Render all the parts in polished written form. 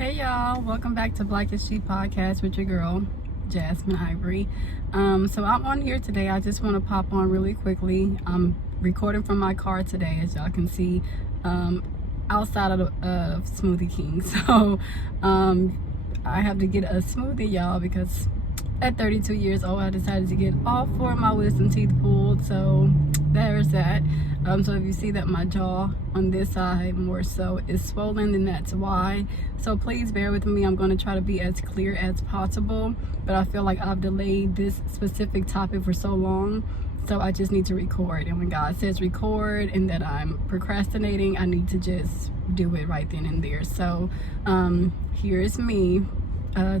Hey y'all, welcome back to Black as She podcast with your girl Jasmine Ivory. So I'm on here today. I just want to pop on really quickly. I'm recording from my car today, as y'all can see, outside of Smoothie King. So I have to get a smoothie, y'all, because at 32 years old I decided to get all 4 of my wisdom teeth pulled. So there's that. So if you see that my jaw on this side more so is swollen, then that's why. So please bear with me. I'm going to try to be as clear as possible, but I feel like I've delayed this specific topic for so long, so I just need to record. And when God says record and that I'm procrastinating, I need to just do it right then and there. So here is me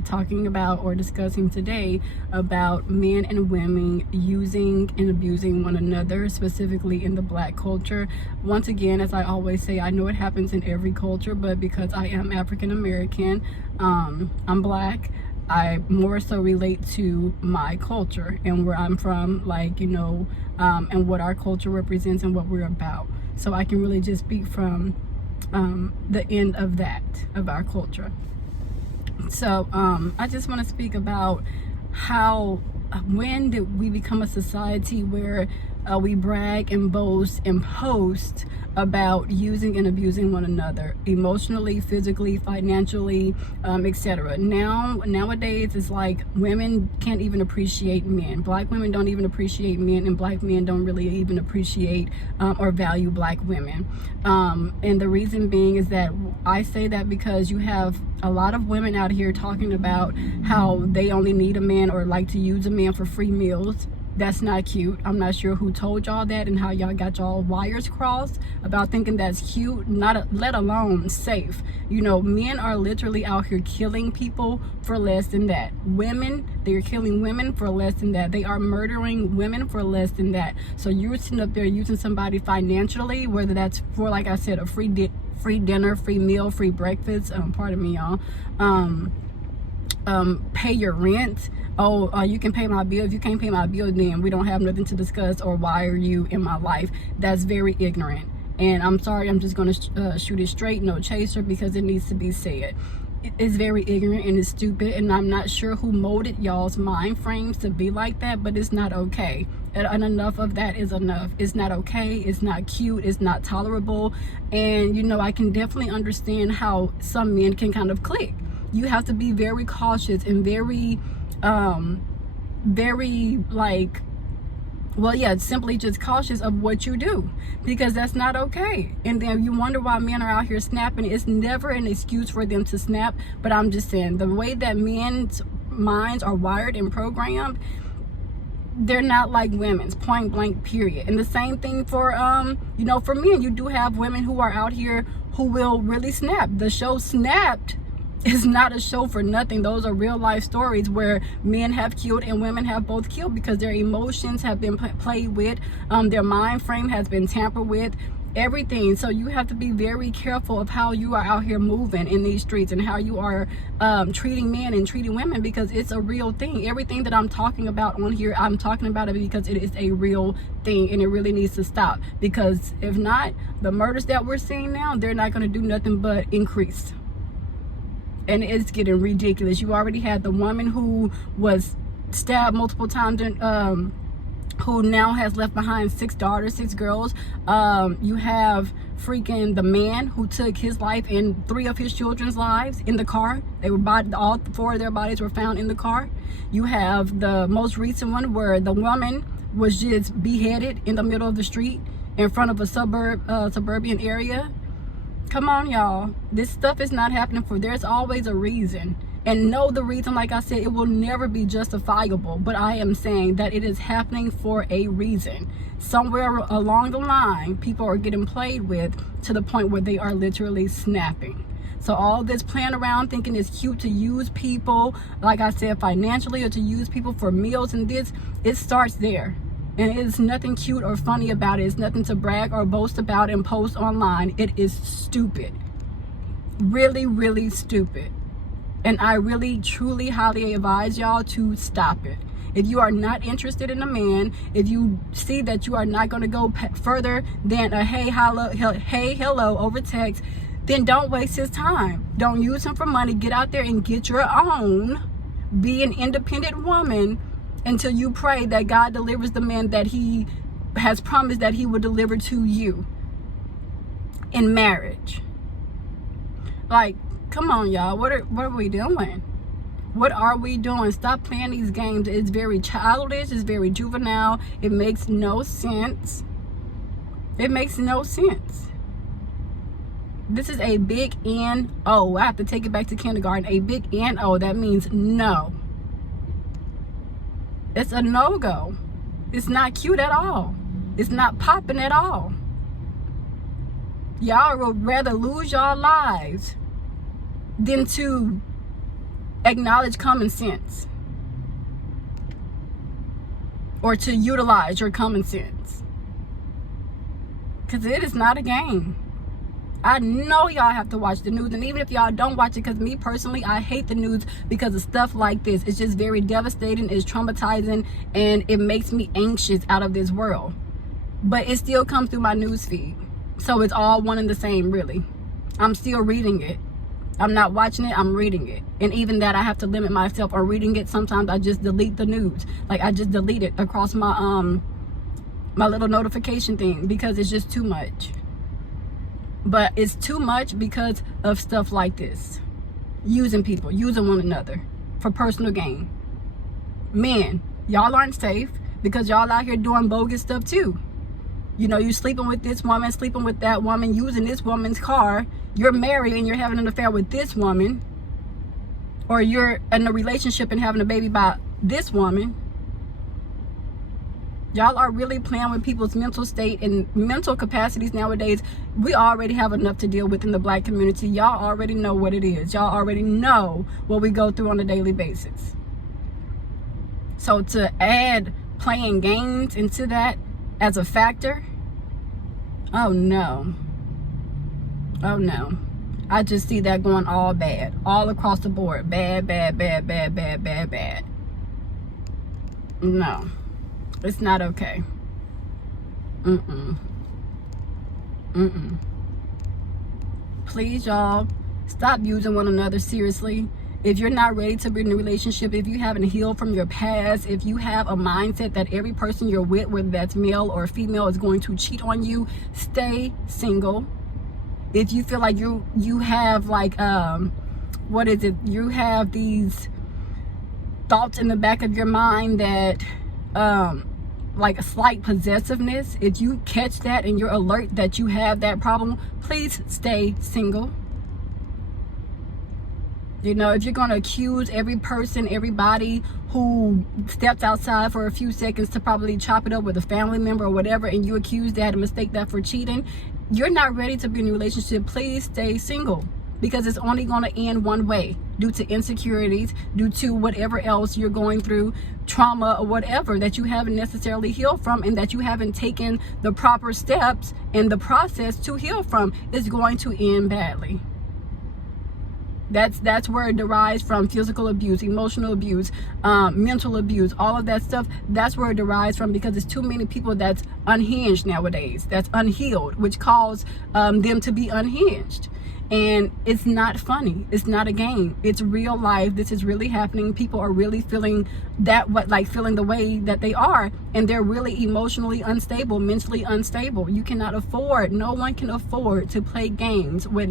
talking about or discussing today about men and women using and abusing one another, specifically in the Black culture. Once again, as I always say, I know it happens in every culture, but because I am African American, I'm Black, I more so relate to my culture and where I'm from, like, you know, and what our culture represents and what we're about. So I can really just speak from the end of that, of our culture. So I just want to speak about how, when did we become a society where we brag and boast and post about using and abusing one another emotionally, physically, financially, etc. Nowadays it's like women can't even appreciate men. Black women don't even appreciate men, and Black men don't really even appreciate or value Black women. And the reason being is that I say that because you have a lot of women out here talking about how they only need a man or like to use a man for free meals. That's not cute. I'm not sure who told y'all that and how y'all got y'all wires crossed about thinking that's cute, let alone safe. You know, men are literally out here killing people for less than that. Women, they're killing women for less than that. They are murdering women for less than that. So you're sitting up there using somebody financially, whether that's for, like I said, a free dinner, free meal, free breakfast, pardon me, y'all, pay your rent. You can pay my bill. If you can't pay my bill, then we don't have nothing to discuss, or why are you in my life? That's very ignorant. And I'm sorry, I'm just going to shoot it straight, no chaser, because it needs to be said. It's very ignorant and it's stupid, and I'm not sure who molded y'all's mind frames to be like that, but it's not okay. And enough of that is enough. It's not okay, it's not cute, it's not tolerable. And you know, I can definitely understand how some men can kind of click. You have to be very cautious and very like, well, yeah, simply just cautious of what you do, because that's not okay. And then you wonder why men are out here snapping. It's never an excuse for them to snap, but I'm just saying, the way that men's minds are wired and programmed, they're not like women's, point blank, period. And the same thing for you know, for men. You do have women who are out here who will really snap. The show Snapped is not a show for nothing. Those are real life stories where men have killed and women have both killed because their emotions have been played with, their mind frame has been tampered with, everything. So you have to be very careful of how you are out here moving in these streets and how you are treating men and treating women, because it's a real thing. Everything that I'm talking about on here, I'm talking about it because it is a real thing, and it really needs to stop. Because if not, the murders that we're seeing now, they're not going to do nothing but increase. And it's getting ridiculous. You already had the woman who was stabbed multiple times, and who now has left behind 6 daughters, 6 girls. You have freaking the man who took his life and 3 of his children's lives in the car. They were all 4 of their bodies were found in the car. You have the most recent one where the woman was just beheaded in the middle of the street in front of a suburban area. Come on, y'all. This stuff is not happening there's always a reason. And know the reason, like I said, it will never be justifiable. But I am saying that it is happening for a reason. Somewhere along the line, people are getting played with to the point where they are literally snapping. So all this playing around thinking it's cute to use people, like I said, financially, or to use people for meals and this, it starts there. And it's nothing cute or funny about it. It's nothing to brag or boast about and post online. It is stupid. Really, really stupid. And I really, truly, highly advise y'all to stop it. If you are not interested in a man, if you see that you are not going to go further than a hey, hello over text, then don't waste his time. Don't use him for money. Get out there and get your own. Be an independent woman until you pray that God delivers the man that he has promised that he will deliver to you in marriage. Like, come on, y'all. What are we doing? What are we doing? Stop playing these games. It's very childish. It's very juvenile. It makes no sense. It makes no sense. This is a big N-O. I have to take it back to kindergarten. A big N-O. That means no. It's a no-go. It's not cute at all. It's not popping at all. Y'all would rather lose y'all lives than to acknowledge common sense or to utilize your common sense, because it is not a game. I know y'all have to watch the news, and even if y'all don't watch it, because me personally, I hate the news because of stuff like this. It's just very devastating, it's traumatizing, and it makes me anxious out of this world. But it still comes through my news feed, so it's all one and the same, really. I'm still reading it. I'm not watching it, I'm reading it. And even that, I have to limit myself on reading it. Sometimes I just delete the news. Like, I just delete it across my my little notification thing, because it's just too much. But it's too much because of stuff like this. Using people, using one another for personal gain. Men, y'all aren't safe because y'all out here doing bogus stuff too. You know, you sleeping with this woman, sleeping with that woman, using this woman's car. You're married and you're having an affair with this woman. Or you're in a relationship and having a baby by this woman. Y'all are really playing with people's mental state and mental capacities nowadays. We already have enough to deal with in the black community. Y'all already know what it is. Y'all already know what we go through on a daily basis. So to add playing games into that as a factor, oh no. Oh no. I just see that going all bad. All across the board. Bad, bad, bad, bad, bad, bad, bad. No. It's not okay. Please, y'all, stop using one another seriously. If you're not ready to be in a relationship, if you haven't healed from your past, if you have a mindset that every person you're with, whether that's male or female, is going to cheat on you, stay single. If you feel like you have like what is it? You have these thoughts in the back of your mind that like a slight possessiveness, if you catch that and you're alert that you have that problem, please stay single. You know, if you're going to accuse every person, everybody who steps outside for a few seconds to probably chop it up with a family member or whatever, and you accuse that and mistake that for cheating, you're not ready to be in a relationship. Please stay single, because it's only going to end one way, due to insecurities, due to whatever else you're going through, trauma or whatever that you haven't necessarily healed from, and that you haven't taken the proper steps in the process to heal from. Is going to end badly. That's where it derives from. Physical abuse, emotional abuse, mental abuse, all of that stuff. That's where it derives from, because there's too many people that's unhinged nowadays, that's unhealed, which cause them to be unhinged. And it's not funny. It's not a game. It's real life. This is really happening. People are really feeling feeling the way that they are, and they're really emotionally unstable, mentally unstable. You cannot afford, no one can afford to play games with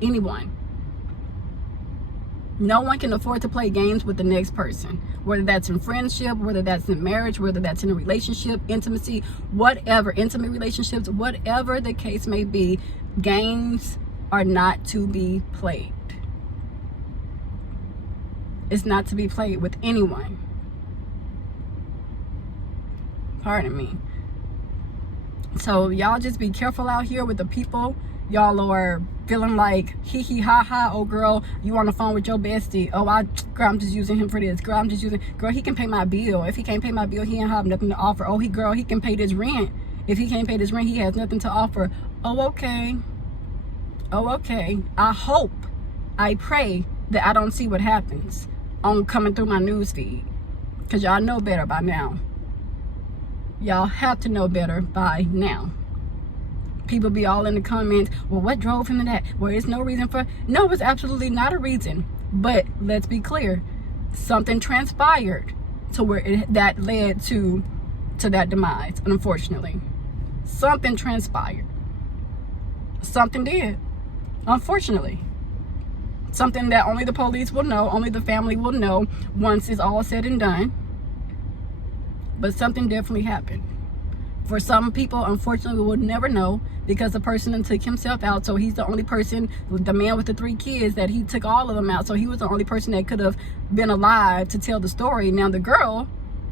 anyone. No one can afford to play games with the next person, whether that's in friendship, whether that's in marriage, whether that's in a relationship, intimacy, whatever, intimate relationships, whatever the case may be. Games are not to be played. It's not to be played with anyone. Pardon me. So y'all just be careful out here with the people y'all are feeling like hee hee ha ha. Oh girl, you on the phone with your bestie. Oh, girl, I'm just using him for this. Girl, girl, he can pay my bill. If he can't pay my bill, he ain't have nothing to offer. Oh, girl, he can pay this rent. If he can't pay this rent, he has nothing to offer. Oh, okay. Oh, okay. I pray that I don't see what happens on coming through my news feed, because y'all know better by now. Y'all have to know better by now. People be all in the comments, well, what drove him to that? Well, there's no reason for, no, it's absolutely not a reason. But let's be clear, something transpired to where that led to that demise, unfortunately. Something transpired. Something did, unfortunately. Something that only the police will know, only the family will know once it's all said and done. But something definitely happened. For some people, unfortunately, we will never know because the person then took himself out. So he's the only person, the man with the 3 kids, that he took all of them out. So he was the only person that could have been alive to tell the story. Now the girl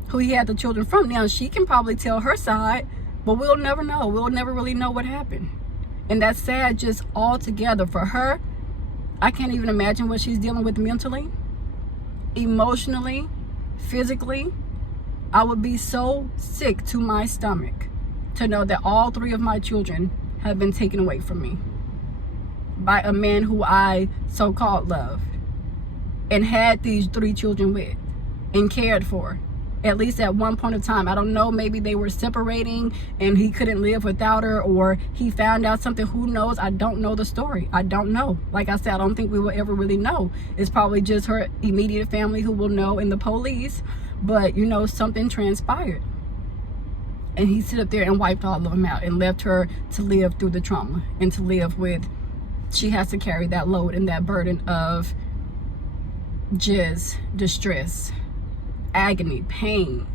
who he had the children from, now she can probably tell her side, but we'll never know. We'll never really know what happened. And that's sad just altogether for her. I can't even imagine what she's dealing with mentally, emotionally, physically. I would be so sick to my stomach to know that all 3 of my children have been taken away from me by a man who I so-called loved and had these 3 children with and cared for, at least at one point in time. I don't know, maybe they were separating and he couldn't live without her, or he found out something, who knows? I don't know the story. I don't know. Like I said, I don't think we will ever really know. It's probably just her immediate family who will know, and the police. But, you know, something transpired. And he stood up there and wiped all of them out and left her to live through the trauma and to live with, she has to carry that load and that burden of just distress, agony, pain.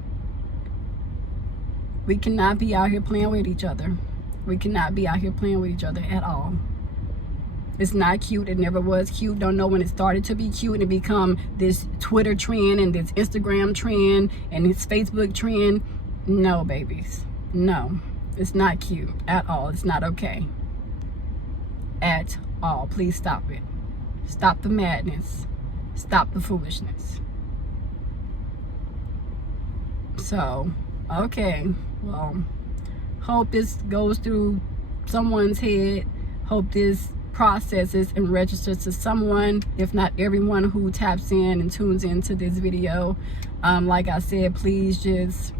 We cannot be out here playing with each other. We cannot be out here playing with each other at all. It's not cute. It never was cute. Don't know when it started to be cute and it become this Twitter trend and this Instagram trend and this Facebook trend. No, babies. No, it's not cute at all. It's not okay at all. Please stop it. Stop the madness. Stop the foolishness. So, okay. Well, hope this goes through someone's head. Hope this processes and registers to someone, if not everyone, who taps in and tunes into this video. Like I said, please just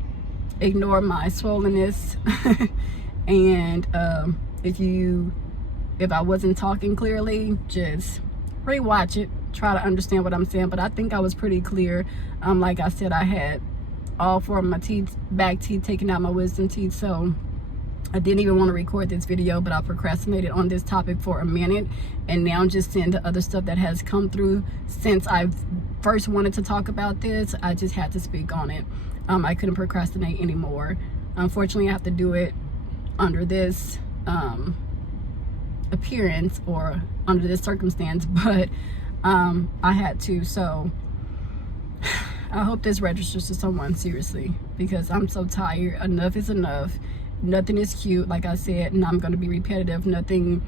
ignore my swollenness and if I wasn't talking clearly, just rewatch it, try to understand what I'm saying. But I think I was pretty clear. Like I said, I had all 4 of my back teeth taken out, my wisdom teeth, so I didn't even want to record this video, but I procrastinated on this topic for a minute, and now I'm just seeing the other stuff that has come through since I first wanted to talk about this. I just had to speak on it. I couldn't procrastinate anymore. Unfortunately, I have to do it under this appearance or under this circumstance, but I had to. So I hope this registers to someone, seriously, because I'm so tired. Enough is enough. Nothing is cute, like I said, and I'm going to be repetitive. Nothing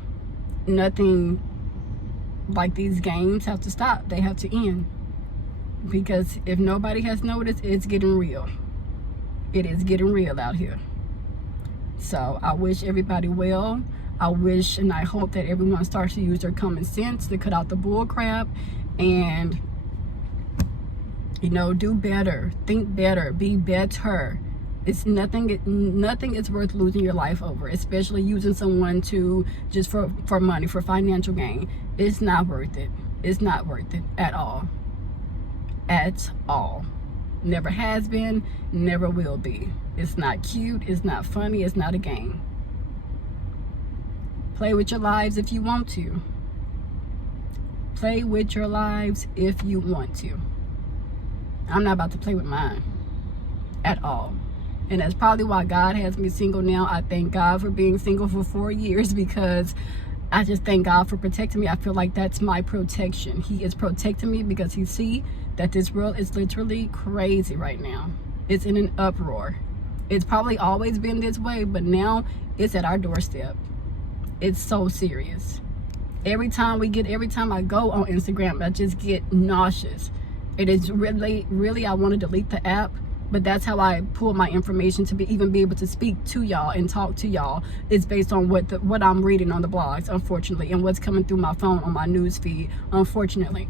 like these games have to stop. They have to end. Because if nobody has noticed, it's getting real. It is getting real out here. So I wish everybody well. I wish and I hope that everyone starts to use their common sense to cut out the bull crap and, you know, do better, think better, be better. It's nothing is worth losing your life over, especially using someone to just for money, for financial gain. It's not worth it. It's not worth it at all. At all. Never has been, never will be. It's not cute, it's not funny, it's not a game. Play with your lives if you want to. Play with your lives if you want to. I'm not about to play with mine at all. And that's probably why God has me single now. I thank God for being single for 4 years, because I just thank God for protecting me. I feel like that's my protection. He is protecting me because he see that this world is literally crazy right now. It's in an uproar. It's probably always been this way, but now it's at our doorstep. It's so serious. Every time I go on Instagram, I just get nauseous. It is really, I want to delete the app, but that's how I pull my information to even be able to speak to y'all and talk to y'all. It's based on what I'm reading on the blogs, unfortunately, and what's coming through my phone on my news feed, unfortunately.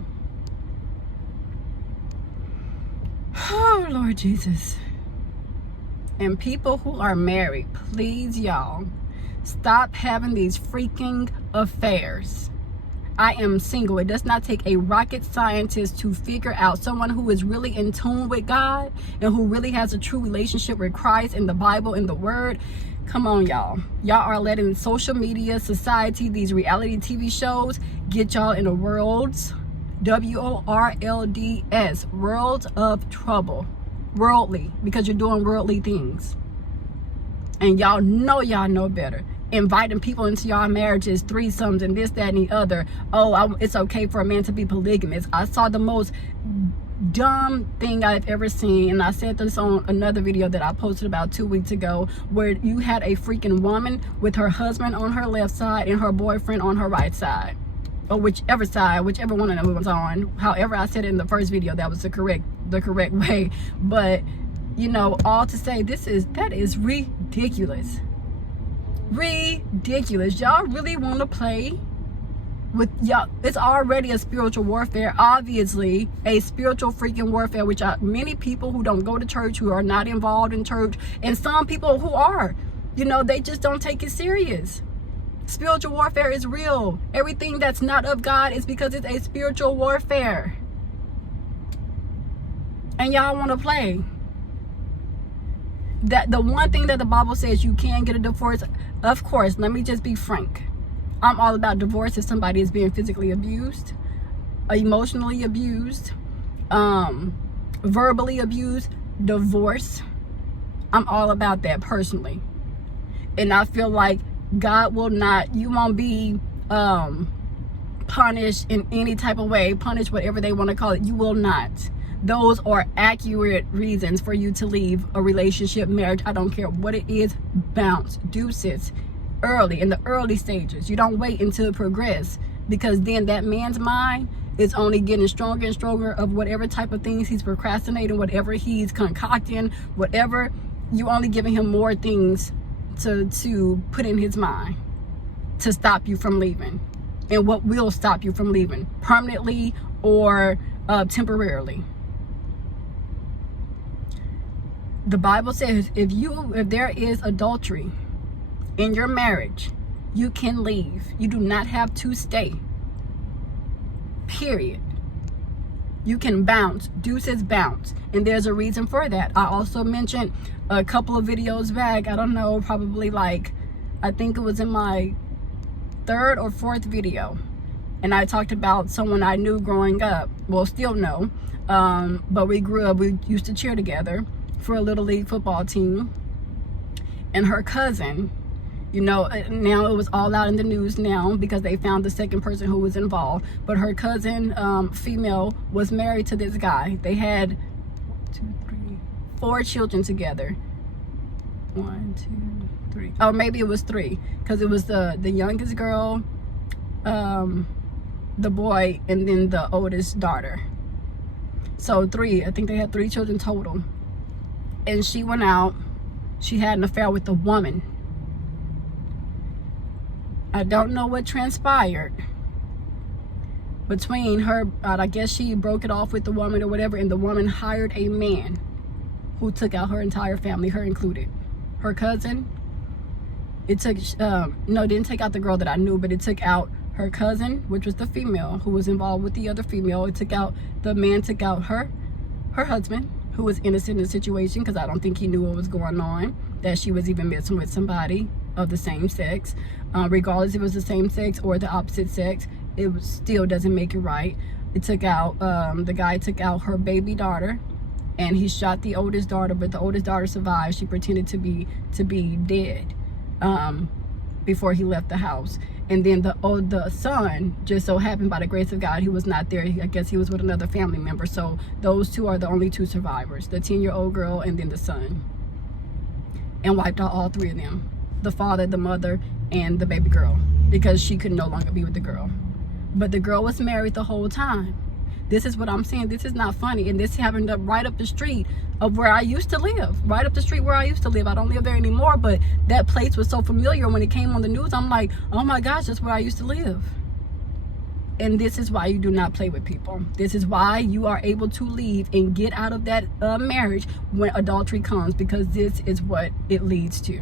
Oh, Lord Jesus. And people who are married, please, y'all, Stop having these freaking affairs. I am single. It does not take a rocket scientist to figure out someone who is really in tune with God and who really has a true relationship with Christ and the Bible and the Word. Come on, y'all. Y'all are letting social media, society, these reality TV shows get y'all in a world's, WORLDS, worlds of trouble. Worldly, because you're doing worldly things. And y'all know better. Inviting people into y'all marriages, threesomes, and this, that, and the other. Oh, it's okay for a man to be polygamous. I saw the most dumb thing I've ever seen, and I said this on another video that I posted about 2 weeks ago, where you had a freaking woman with her husband on her left side and her boyfriend on her right side, or whichever one of them was on. However, I said it in the first video, that was the correct way. But you know, all to say, that is ridiculous. Ridiculous. Y'all really want to play with y'all? It's already a spiritual warfare, obviously a spiritual freaking warfare, which many people who don't go to church, who are not involved in church, and some people who are, you know, they just don't take it serious. Spiritual warfare is real. Everything that's not of God is because it's a spiritual warfare, and y'all want to play. That the one thing that the Bible says you can get a divorce. Of course, let me just be frank. I'm all about divorce if somebody is being physically abused, emotionally abused, verbally abused. Divorce, I'm all about that personally. And I feel like God will not, you won't be punished in any type of way, punished, whatever they want to call it. You will not. Those are accurate reasons for you to leave a relationship, marriage, I don't care what it is. Bounce, deuces, early, in the early stages. You don't wait until it progress, because then that man's mind is only getting stronger and stronger of whatever type of things he's procrastinating, whatever he's concocting, whatever. You only giving him more things to put in his mind to stop you from leaving. And what will stop you from leaving, permanently or temporarily? The Bible says if there is adultery in your marriage, you can leave. You do not have to stay. Period. You can bounce. Deuces, bounce. And there's a reason for that. I also mentioned a couple of videos back, I don't know, probably like, I think it was in my 3rd or 4th video. And I talked about someone I knew growing up. Well, still know. But we grew up, we used to cheer together for a little league football team. And her cousin, you know, now it was all out in the news now because they found the second person who was involved. But her cousin, female, was married to this guy. They had 4 children together. 1, 2, 3. Oh, maybe it was 3, because it was the youngest girl, the boy, and then the oldest daughter. So 3. I think they had 3 children total. And she went out. She had an affair with a woman. I don't know what transpired between her. I guess she broke it off with the woman or whatever, and the woman hired a man who took out her entire family, her included. Her cousin, it took, no, didn't take out the girl that I knew, but it took out her cousin, which was the female who was involved with the other female. It took out, the man took out her husband, who was innocent in the situation, because I don't think he knew what was going on, that she was even messing with somebody of the same sex. Regardless if it was the same sex or the opposite sex, it still doesn't make it right. It took out, the guy took out her baby daughter, and he shot the oldest daughter, but the oldest daughter survived. She pretended to be dead before he left the house. And then the son, just so happened by the grace of God, he was not there. I guess he was with another family member. So those 2 are the only 2 survivors, the 10-year-old girl and then the son. And wiped out all 3 of them, the father, the mother, and the baby girl, because she could no longer be with the girl. But the girl was married the whole time. This is what I'm saying. This is not funny. And this happened right up the street of where I used to live. Right up the street where I used to live. I don't live there anymore, but that place was so familiar. When it came on the news, I'm like, oh my gosh, that's where I used to live. And this is why you do not play with people. This is why you are able to leave and get out of that marriage when adultery comes, because this is what it leads to.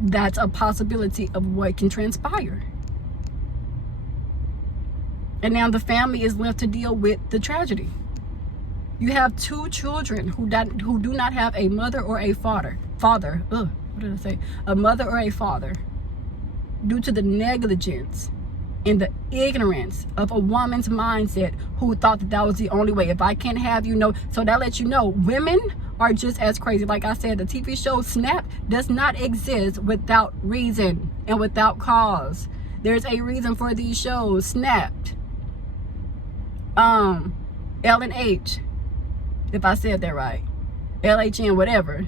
that's a possibility of what can transpire. And now the family is left to deal with the tragedy. You have 2 children who do not have a mother or a father. What did I say? A mother or a father, due to the negligence and the ignorance of a woman's mindset who thought that that was the only way. If I can't have you, no. So that lets you know women are just as crazy. Like I said, the TV show Snap does not exist without reason and without cause. There's a reason for these shows. Snapped, L&H, if I said that right, LHN, whatever,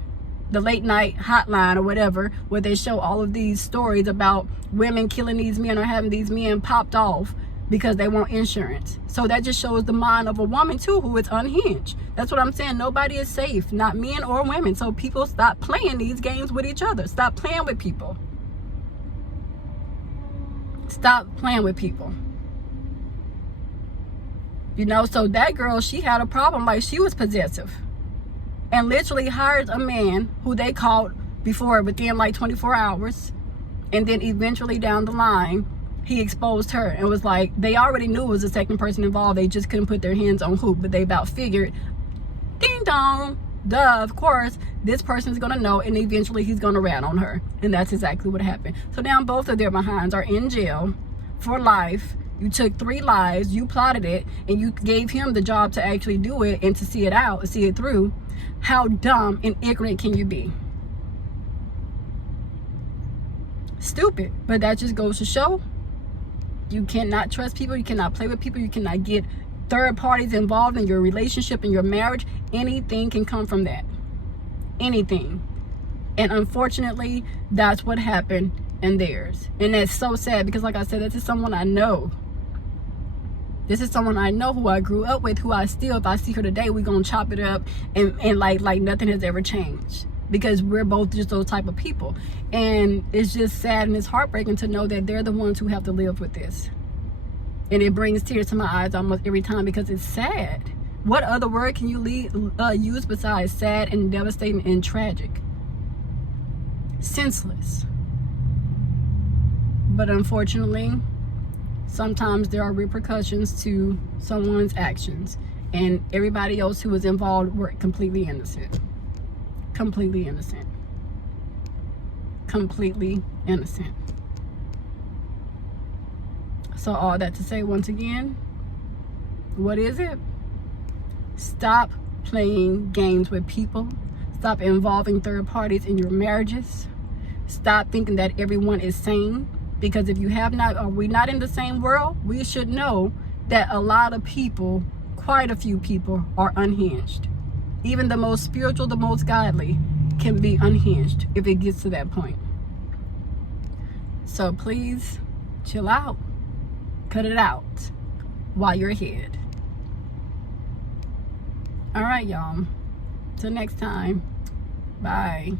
the late night hotline or whatever, where they show all of these stories about women killing these men or having these men popped off because they want insurance. So that just shows the mind of a woman too, who is unhinged. That's what I'm saying. Nobody is safe, not men or women. So people, stop playing these games with each other. Stop playing with people. Stop playing with people. You know, so that girl, she had a problem. Like, she was possessive and literally hired a man who they caught before within like 24 hours. And then eventually down the line, he exposed her and was like, they already knew it was a second person involved. They just couldn't put their hands on who, but they about figured, ding dong, duh, of course, this person's gonna know, and eventually he's gonna rat on her. And that's exactly what happened. So now both of their behinds are in jail for life. You took 3 lives, you plotted it, and you gave him the job to actually do it and to see it out, see it through. How dumb and ignorant can you be? Stupid. But that just goes to show you cannot trust people, you cannot play with people, you cannot get third parties involved in your relationship and your marriage. Anything can come from that. Anything. And unfortunately, that's what happened in theirs. And that's so sad because, like I said, this is someone I know. This is someone I know, who I grew up with, who I still, if I see her today, we're going to chop it up and like nothing has ever changed. Because we're both just those type of people. And it's just sad and it's heartbreaking to know that they're the ones who have to live with this. And it brings tears to my eyes almost every time because it's sad. What other word can you use besides sad and devastating and tragic? Senseless. But unfortunately, sometimes there are repercussions to someone's actions, and everybody else who was involved were completely innocent. Completely innocent. Completely innocent. So all that to say, once again, what is it? Stop playing games with people. Stop involving third parties in your marriages. Stop thinking that everyone is sane. Because if you have not, are we not in the same world? We should know that a lot of people, quite a few people, are unhinged. Even the most spiritual, the most godly can be unhinged if it gets to that point. So please chill out. Cut it out while you're ahead. All right, y'all. Till next time. Bye.